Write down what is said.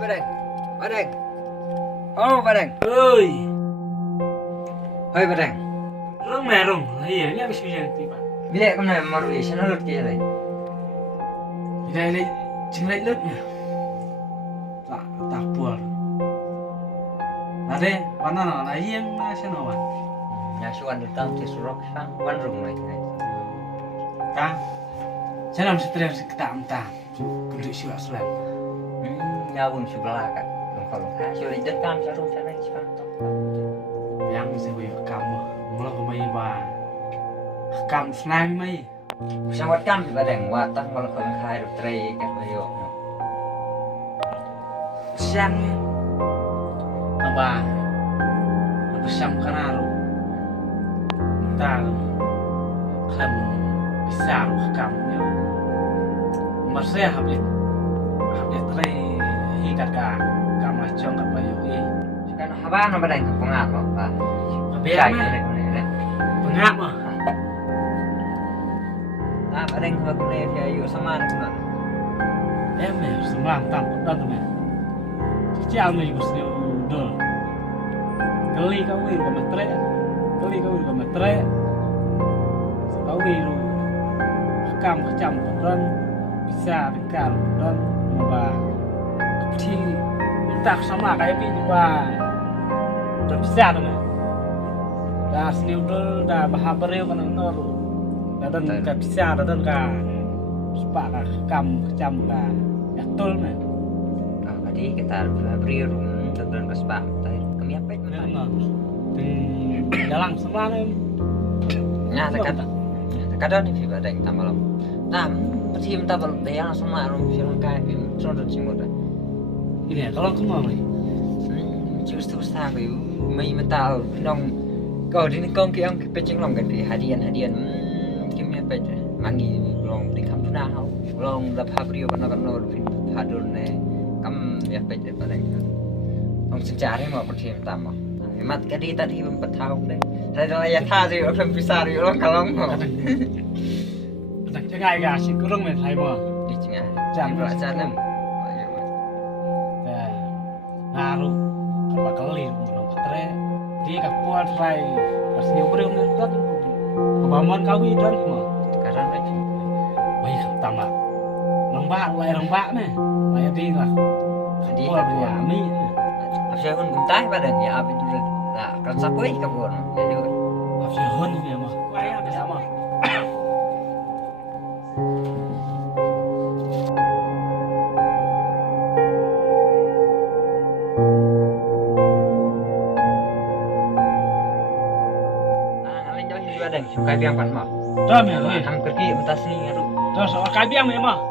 Badang, Badang. Oh, Badang. Ơi, Hoi, Badang. rong mẹ rong, iya, ini habis hujan tiba. Bila kamu nak maru isan alut ke lagi? Ini cinglet lutnya. Tak puar. Ada mana na yang masih nawan. Nyasuan datang di surok sang wanrung lagi. Kang, saya nak setelah kita entah untuk siwa selam. Nyawun sebelah kak. Kalau hasil itu kan sarung sana di sekarang. Yang bisa gue kamu, mulai kemai bah. Kamu senang mai. Sangat kan di Badang watan kalau kau khai tray kat bayo. Siang, apa? Apa siang kanaru? Entar, kan bisa kamu. Masih habis tray hikat kamu cong kat bayo ini. Sekarang haban Badang pengat loh pak. Biar pengap mah. Nah, Badang kalau kau ni ayu sama nak. Em mày sembang tam dan tu mày. Ciao mày bos dia dol. Kali kau wir kau matre. Kali kau wir kau matre. Kau wir kam kecam dan bisa dekat dan mbak kecil minta sama kayak ini juga dan bisa tu mày. Dah sniudel dah bahabereu kan nor. Dan tak bisa dan kan. Sepak kam kecam lah. Ya betul mah. Tadi kita beri room dan kesebab. Kami apa itu? Jalan semua nih. Nah, kadang ni Badang tambah malam. Nah, pergi minta balik yang semua room silang kai sudah cimut. Ini ya kalau aku mau nih. Justru sang itu mai mental nong kau di ni kong kiam kepecing long ganti hadian kimi apa itu mangi long di kam tuna hau long la phabrio kan fin phadur ne kam ya apa itu Badang. Ông sejarah mau pergi minta mau. Hemat kadi tadi bertahun deh. Saya ya tadi orang bisa di orang kalau mau. Betul jangan ya si kurang main hai mau. Di tengah. Jam Baca nem. Ngaruh apa kali belum tre di kapuan rai pas nyubrung nonton kebamuan kawi dan semua Sekarang lagi. baik tambah lembak nih kayak di lah Di kapuan ya mi Saya pun guntah Badang ya apa itu. Nah, kalau sapoi kabur. Ya juga. apa hon ini mah kayak apa sama Nah, ngalain jauh di Badang. Suka biang pan mau. Dah meh Ham pergi entah sini ngaruh. dah soal kabiang meh mah